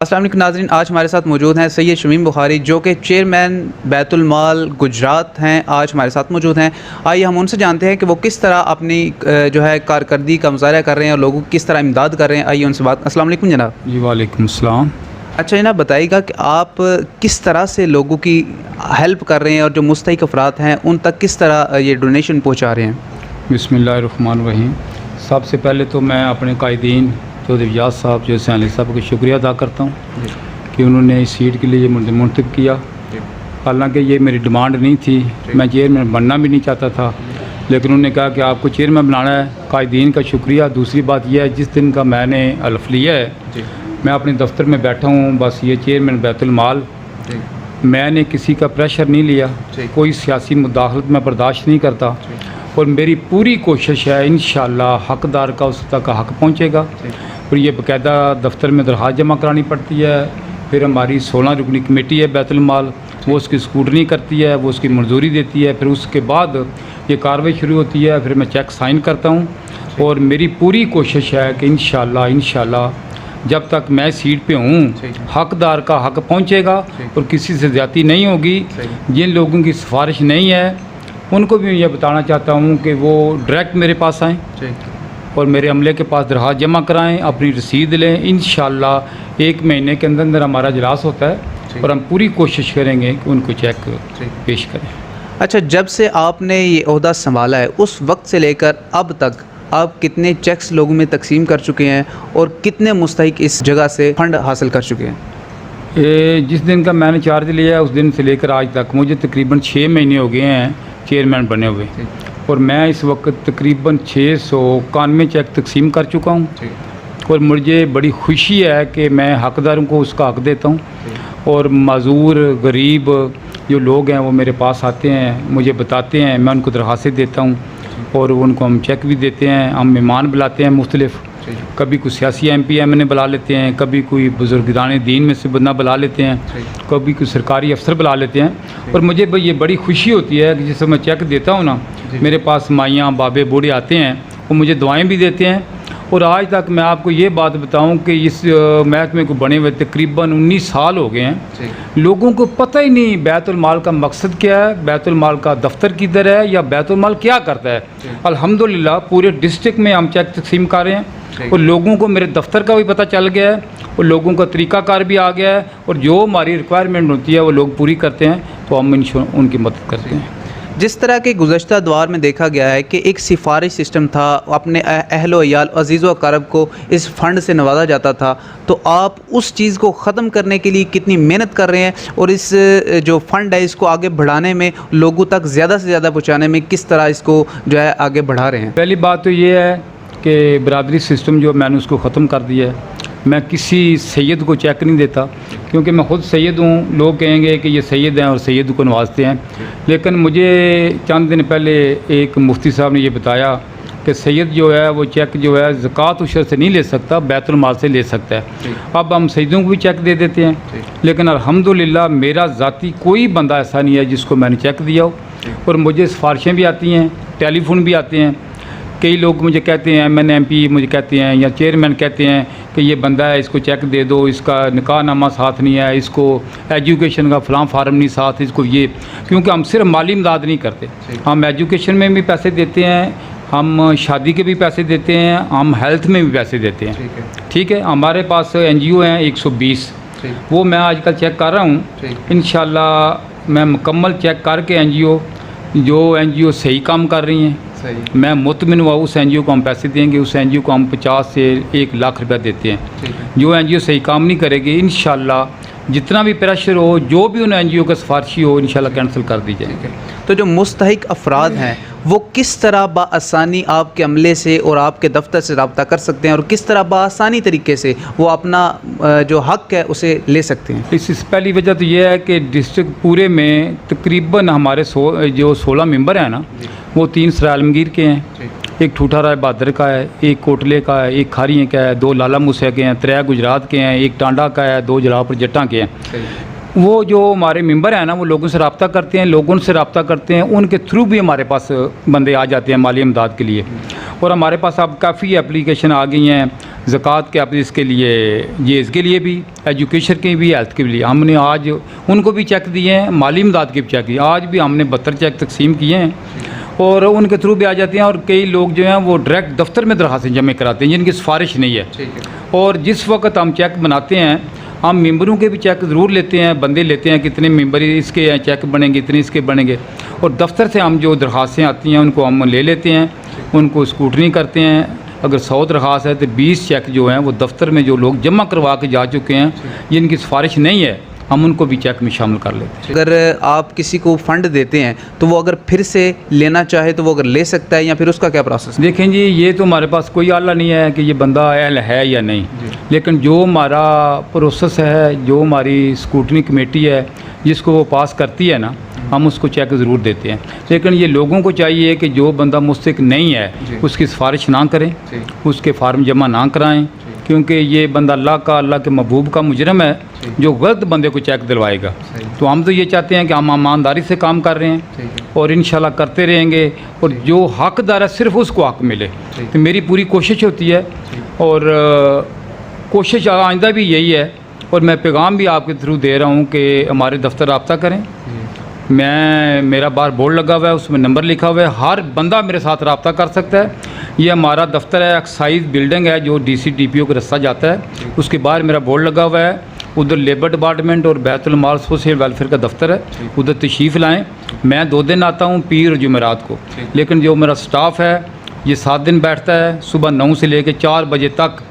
السلام علیکم ناظرین، آج ہمارے ساتھ موجود ہیں سید شمیم بخاری جو کہ چیئرمین بیت المال گجرات ہیں، آج ہمارے ساتھ موجود ہیں۔ آئیے ہم ان سے جانتے ہیں کہ وہ کس طرح اپنی جو ہے کارکردگی کا مظاہرہ کر رہے ہیں اور لوگوں کی کس طرح امداد کر رہے ہیں۔ آئیے ان سے بات۔ السلام علیکم جناب۔ جی وعلیکم السلام۔ اچھا جناب، بتائیے گا کہ آپ کس طرح سے لوگوں کی ہیلپ کر رہے ہیں اور جو مستحق افراد ہیں ان تک کس طرح یہ ڈونیشن پہنچا رہے ہیں؟ بسم اللہ الرحمن الرحیم۔ سب سے پہلے تو میں اپنے قائدین چودھری ریاض صاحب جو حسین علی صاحب کو شکریہ ادا کرتا ہوں کہ انہوں نے اس سیٹ کے لیے مجھے منتخب کیا۔ حالانکہ یہ میری ڈیمانڈ نہیں تھی، میں چیئرمین بننا بھی نہیں چاہتا تھا، لیکن انہوں نے کہا کہ آپ کو چیئرمین بنانا ہے۔ قائدین کا شکریہ۔ دوسری بات یہ ہے، جس دن کا میں نے حلف لیا ہے، میں اپنے دفتر میں بیٹھا ہوں، بس یہ چیئرمین بیت المال، میں نے کسی کا پریشر نہیں لیا، کوئی سیاسی مداخلت میں برداشت نہیں کرتا، اور میری پوری کوشش ہے انشاءاللہ حقدار کا اس تک حق پہنچے گا۔ اور یہ باقاعدہ دفتر میں درخواست جمع کرانی پڑتی ہے، پھر ہماری 16 رکنی کمیٹی ہے بیت المال، وہ اس کی اسکروٹنی کرتی ہے، وہ اس کی منظوری دیتی ہے، پھر اس کے بعد یہ کارروائی شروع ہوتی ہے، پھر میں چیک سائن کرتا ہوں۔ اور میری پوری کوشش ہے کہ انشاءاللہ جب تک میں سیٹ پہ ہوں حقدار کا حق پہنچے گا اور کسی سے زیادتی نہیں ہوگی۔ جن لوگوں کی سفارش نہیں ہے ان کو بھی یہ بتانا چاہتا ہوں کہ وہ ڈائریکٹ میرے پاس آئیں اور میرے عملے کے پاس درخواست جمع کرائیں، اپنی رسید لیں۔ انشاءاللہ 1 مہینے کے اندر ہمارا اجلاس ہوتا ہے اور ہم پوری کوشش کریں گے کہ ان کو چیک پیش کریں۔ اچھا، جب سے آپ نے یہ عہدہ سنبھالا ہے اس وقت سے لے کر اب تک آپ کتنے چیکس لوگوں میں تقسیم کر چکے ہیں اور کتنے مستحق اس جگہ سے فنڈ حاصل کر چکے ہیں؟ جس دن کا میں نے چارج لیا ہے اس دن سے لے کر آج تک مجھے تقریباً 6 مہینے ہو گئے ہیں چیئرمین بنے ہوئے، اور میں اس وقت تقریباً 691 چیک تقسیم کر چکا ہوں، اور مجھے بڑی خوشی ہے کہ میں حقداروں کو اس کا حق دیتا ہوں، اور معذور غریب جو لوگ ہیں وہ میرے پاس آتے ہیں، مجھے بتاتے ہیں، میں ان کو درخواستیں دیتا ہوں، اور ان کو ہم چیک بھی دیتے ہیں، ہم مہمان بلاتے ہیں مختلف، کبھی کوئی سیاسی ایم پی ایم نے بلا لیتے ہیں، کبھی کوئی بزرگان دین میں سے بندہ بلا لیتے ہیں، کبھی کوئی سرکاری افسر بلا لیتے ہیں، اور مجھے یہ بڑی خوشی ہوتی ہے کہ جس میں چیک دیتا ہوں نا، میرے پاس مائیاں بابے بوڑھے آتے ہیں، وہ مجھے دعائیں بھی دیتے ہیں۔ اور آج تک میں آپ کو یہ بات بتاؤں کہ اس محکمے کو بنے ہوئے تقریباً 19 سال ہو گئے ہیں، لوگوں کو پتہ ہی نہیں بیت المال کا مقصد کیا ہے، بیت المال کا دفتر کدھر ہے، یا بیت المال کیا کرتا ہے۔ الحمدللہ پورے ڈسٹرکٹ میں ہم چیک تقسیم کر رہے ہیں، اور لوگوں کو میرے دفتر کا بھی پتہ چل گیا ہے، اور لوگوں کا طریقہ کار بھی آ گیا ہے، اور جو ہماری ریکوائرمنٹ ہوتی ہے وہ لوگ پوری کرتے ہیں، تو ہم ان کی مدد کرتے ہیں۔ جس طرح کے گزشتہ دور میں دیکھا گیا ہے کہ ایک سفارش سسٹم تھا، اپنے اہل و عیال عزیز و اقارب کو اس فنڈ سے نوازا جاتا تھا، تو آپ اس چیز کو ختم کرنے کے لیے کتنی محنت کر رہے ہیں اور اس جو فنڈ ہے اس کو آگے بڑھانے میں، لوگوں تک زیادہ سے زیادہ پہنچانے میں کس طرح اس کو جو ہے آگے بڑھا رہے ہیں؟ پہلی بات تو یہ ہے کہ برادری سسٹم جو میں نے اس کو ختم کر دیا ہے۔ میں کسی سید کو چیک نہیں دیتا، کیونکہ میں خود سید ہوں، لوگ کہیں گے کہ یہ سید ہیں اور سید کو نوازتے ہیں، لیکن مجھے چند دن پہلے ایک مفتی صاحب نے یہ بتایا کہ سید جو ہے وہ چیک جو ہے زکوٰۃ عشر سے نہیں لے سکتا، بیت المال سے لے سکتا ہے۔ اب ہم سیدوں کو بھی چیک دے دیتے ہیں، لیکن الحمدللہ میرا ذاتی کوئی بندہ ایسا نہیں ہے جس کو میں نے چیک دیا ہو، اور مجھے سفارشیں بھی آتی ہیں، ٹیلی فون بھی آتے ہیں، کئی لوگ مجھے کہتے ہیں، ایم پی مجھے کہتے ہیں یا چیئرمین کہتے ہیں کہ یہ بندہ ہے اس کو چیک دے دو، اس کا نکاح نامہ ساتھ نہیں ہے، اس کو ایجوکیشن کا فلاں فارم نہیں ساتھ، اس کو یہ، کیونکہ ہم صرف مالی امداد نہیں کرتے، ہم ایجوکیشن میں بھی پیسے دیتے ہیں، ہم شادی کے بھی پیسے دیتے ہیں، ہم ہیلتھ میں بھی پیسے دیتے ہیں۔ ٹھیک ہے، ہمارے پاس NGO ہیں 120، وہ میں آج کل چیک کر رہا ہوں، انشاءاللہ میں مکمل چیک کر کے جو NGO صحیح کام کر رہی ہیں، میں مطمئن ہوا اس NGO کو ہم پیسے دیں گے، اس NGO کو ہم 50 سے 1 لاکھ روپیہ دیتے ہیں۔ جو NGO صحیح کام نہیں کرے گی انشاءاللہ جتنا بھی پریشر ہو، جو بھی ان NGO کا سفارشی ہو، انشاءاللہ کینسل کر دی جائے گی۔ تو جو مستحق افراد ہیں وہ کس طرح بآسانی آپ کے عملے سے اور آپ کے دفتر سے رابطہ کر سکتے ہیں، اور کس طرح بآسانی طریقے سے وہ اپنا جو حق ہے اسے لے سکتے ہیں؟ اس سے پہلی وجہ تو یہ ہے کہ ڈسٹرکٹ پورے میں تقریباً ہمارے جو 16 ممبر ہیں نا، وہ 3 سرائے عالمگیر کے ہیں، ایک ٹھوٹا رائے بہادر کا ہے، ایک کوٹلے کا ہے، ایک کھاریے کا ہے، 2 لالا موسیٰ کے ہیں، 3 گجرات کے ہیں، ایک ٹانڈا کا ہے، 2 جلال پور جٹاں کے ہیں۔ وہ جو ہمارے ممبر ہیں نا، وہ لوگوں سے رابطہ کرتے ہیں، ان کے تھرو بھی ہمارے پاس بندے آ جاتے ہیں مالی امداد کے لیے، اور ہمارے پاس اب کافی اپلیکیشن آ گئی ہیں، زکوٰۃ کے اس کے لیے یہ اس کے لیے بھی ایجوکیشن کے بھی ہیلتھ کے لیے ہم نے آج ان کو بھی چیک دیے ہیں, مالی امداد کے بھی چیک دیے. آج بھی ہم نے 72 چیک تقسیم کیے ہیں اور ان کے تھرو بھی آ جاتے ہیں. اور کئی لوگ جو ہیں وہ ڈائریکٹ دفتر میں درخواستیں جمع کراتے ہیں جن کی سفارش نہیں ہے. اور جس وقت ہم چیک بناتے ہیں ہم ممبروں کے بھی چیک ضرور لیتے ہیں, بندے لیتے ہیں کتنے ممبر اس کے چیک بنیں گے, اتنے اس کے بنیں گے. اور دفتر سے ہم جو درخواستیں آتی ہیں ان کو ہم لے لیتے ہیں, ان کو اسکوٹنی کرتے ہیں. اگر 100 درخواست ہے تو 20 چیک جو ہیں وہ دفتر میں جو لوگ جمع کروا کے جا چکے ہیں جن کی سفارش نہیں ہے ہم ان کو بھی چیک میں شامل کر لیتے ہیں. اگر آپ کسی کو فنڈ دیتے ہیں تو وہ اگر پھر سے لینا چاہے تو وہ اگر لے سکتا ہے یا پھر اس کا کیا پروسیس ہے؟ دیکھیں جی, یہ تو ہمارے پاس کوئی آلہ نہیں ہے کہ یہ بندہ اہل ہے یا نہیں, لیکن جو ہمارا پروسیس ہے, جو ہماری اسکوٹنی کمیٹی ہے جس کو وہ پاس کرتی ہے نا, ہم اس کو چیک ضرور دیتے ہیں. لیکن یہ لوگوں کو چاہیے کہ جو بندہ مستحق نہیں ہے اس کی سفارش نہ کریں, اس کے فارم جمع نہ کرائیں, کیونکہ یہ بندہ اللہ کے محبوب کا مجرم ہے جو غلط بندے کو چیک دلوائے گا. تو ہم تو یہ چاہتے ہیں کہ ہم ایمانداری سے کام کر رہے ہیں اور انشاءاللہ کرتے رہیں گے, اور جو حقدار ہے صرف اس کو حق ملے. تو میری پوری کوشش ہوتی ہے اور کوشش آئندہ بھی یہی ہے. اور میں پیغام بھی آپ کے تھرو دے رہا ہوں کہ ہمارے دفتر رابطہ کریں. میرا باہر بورڈ لگا ہوا ہے, اس میں نمبر لکھا ہوا ہے, ہر بندہ میرے ساتھ رابطہ کر سکتا ہے. یہ ہمارا دفتر ہے, ایکسائز بلڈنگ ہے جو ڈی سی ڈی پی او کا رستہ جاتا ہے, اس کے باہر میرا بورڈ لگا ہوا ہے. ادھر لیبر ڈپارٹمنٹ اور بیت المال سوشل ویلفیئر کا دفتر ہے, ادھر تشریف لائیں. میں 2 دن آتا ہوں, پیر اور جمعرات کو, لیکن جو میرا سٹاف ہے یہ 7 دن بیٹھتا ہے, صبح 9 سے لے کے 4 بجے تک.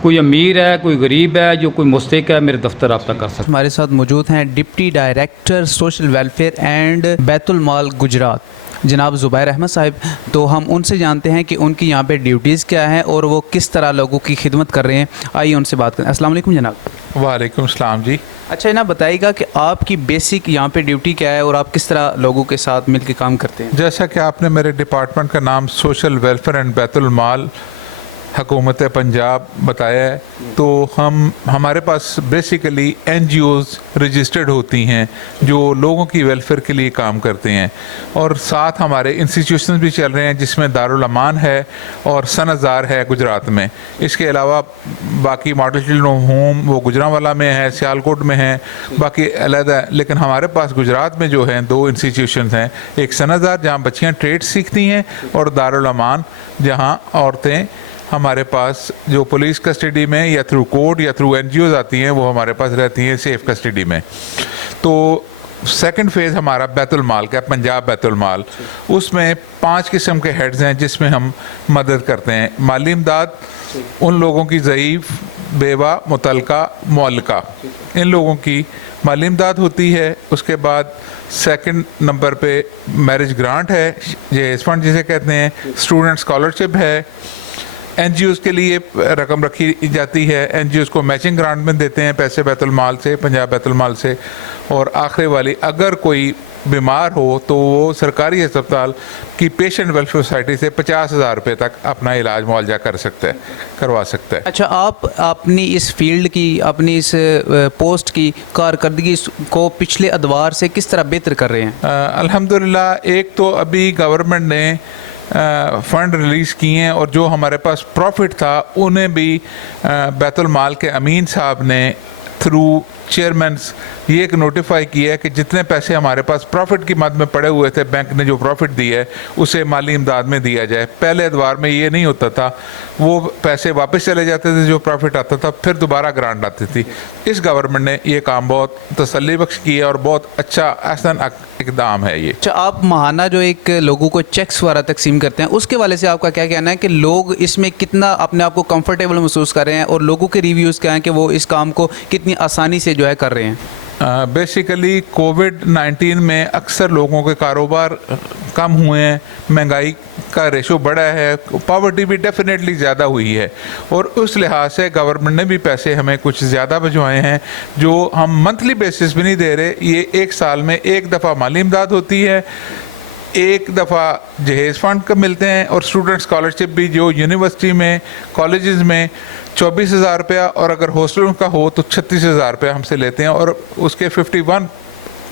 کوئی امیر ہے, کوئی غریب ہے, جو کوئی مستحق ہے میرے دفتر رابطہ کر سکتا ہے. ہمارے ساتھ موجود ہیں deputy director social welfare and بیت المال گجرات جناب زبیر احمد صاحب. تو ہم ان سے جانتے ہیں کہ ان کی یہاں پہ ڈیوٹیز کیا ہیں اور وہ کس طرح لوگوں کی خدمت کر رہے ہیں. آئیے ان سے بات کریں. السلام علیکم جناب. وعلیکم السلام جی. اچھا جناب, بتائیے گا کہ آپ کی بیسک یہاں پہ ڈیوٹی کیا ہے اور آپ کس طرح لوگوں کے ساتھ مل کے کام کرتے ہیں؟ جیسا کہ آپ نے میرے ڈپارٹمنٹ کا نام سوشل ویلفیئر اینڈ بیت المال حکومت پنجاب بتایا ہے, تو ہمارے پاس basically N G Os registered ہوتی ہیں جو لوگوں کی ویلفیئر کے لیے کام کرتے ہیں, اور ساتھ ہمارے انسٹیٹیوشنز بھی چل رہے ہیں جس میں دارالامان ہے اور سنزار ہے گجرات میں. اس کے علاوہ باقی ماڈل چلڈرن ہوم وہ گجرانوالا میں ہے, سیالکوٹ میں ہے, باقی علیحدہ ہے. لیکن ہمارے پاس گجرات میں جو ہیں 2 انسٹیٹیوشنز ہیں, ایک سنزار جہاں بچیاں ٹریڈ سیکھتی ہیں, اور دارالامان جہاں عورتیں ہمارے پاس جو پولیس کسٹڈی میں یا تھرو کورٹ یا تھرو این جی اوز آتی ہیں وہ ہمارے پاس رہتی ہیں سیف کسٹڈی میں. تو سیکنڈ فیز ہمارا بیت المال کا, پنجاب بیت المال, اس میں 5 قسم کے ہیڈز ہیں جس میں ہم مدد کرتے ہیں. مالی امداد ان لوگوں کی ضعیف, بیوہ, متعلقہ, معلقہ, ان لوگوں کی مالی امداد ہوتی ہے. اس کے بعد سیکنڈ نمبر پہ میرج گرانٹ ہے, جہیز فنڈ جسے کہتے ہیں, اسٹوڈنٹ اسکالرشپ ہے, این جی اوز کے لیے رقم رکھی جاتی ہے, این جی اوز کو میچنگ گرانٹ میں دیتے ہیں پیسے بیت المال سے, پنجاب بیت المال سے. اور آخری والی, اگر کوئی بیمار ہو تو وہ سرکاری ہسپتال کی پیشنٹ ویلفیئر سوسائٹی سے 50,000 روپے تک اپنا علاج معالجہ کروا سکتا ہے. اچھا, آپ اپنی اس فیلڈ کی, اپنی اس پوسٹ کی کارکردگی کو پچھلے ادوار سے کس طرح بہتر کر رہے ہیں؟ الحمدللہ, ایک تو ابھی گورنمنٹ نے فنڈ ریلیز کیے ہیں, اور جو ہمارے پاس پروفٹ تھا انہیں بھی بیت المال کے امین صاحب نے تھرو چیئرمینس یہ ایک نوٹیفائی کیا ہے کہ جتنے پیسے ہمارے پاس پروفٹ کی مد میں پڑے ہوئے تھے, بینک نے جو پروفٹ دیا ہے اسے مالی امداد میں دیا جائے. پہلے ادوار میں یہ نہیں ہوتا تھا, وہ پیسے واپس چلے جاتے تھے, جو پروفٹ آتا تھا پھر دوبارہ گرانٹ آتی تھی. اس گورنمنٹ نے یہ کام بہت تسلی بخش کیا اور بہت اچھا احسن اقدام ہے یہ. اچھا, آپ ماہانہ جو ایک لوگوں کو چیکس وغیرہ تقسیم کرتے ہیں, اس کے والے سے آپ کا کیا کہنا ہے کہ لوگ اس میں کتنا اپنے آپ کو کمفرٹیبل محسوس کر رہے ہیں, اور لوگوں کے ریویوز کیا ہیں کہ وہ اس کام کو کتنی آسانی سے جو ہے کر رہے ہیں؟ بیسیکلی کووڈ-19 میں اکثر لوگوں کے کاروبار کم ہوئے ہیں, مہنگائی کا ریشو بڑھا ہے, پاورٹی بھی ڈیفینیٹلی زیادہ ہوئی ہے, اور اس لحاظ سے گورنمنٹ نے بھی پیسے ہمیں کچھ زیادہ بھجوائے ہیں جو ہم منتھلی بیسس بھی نہیں دے رہے. یہ 1 سال میں 1 دفعہ مالی امداد ہوتی ہے, 1 دفعہ جہیز فنڈ کا ملتے ہیں, اور اسٹوڈنٹ اسکالرشپ بھی جو یونیورسٹی میں, کالجز میں 24,000 روپیہ, اور اگر ہاسٹل کا ہو تو 36,000 روپیہ ہم سے لیتے ہیں, اور اس کے 51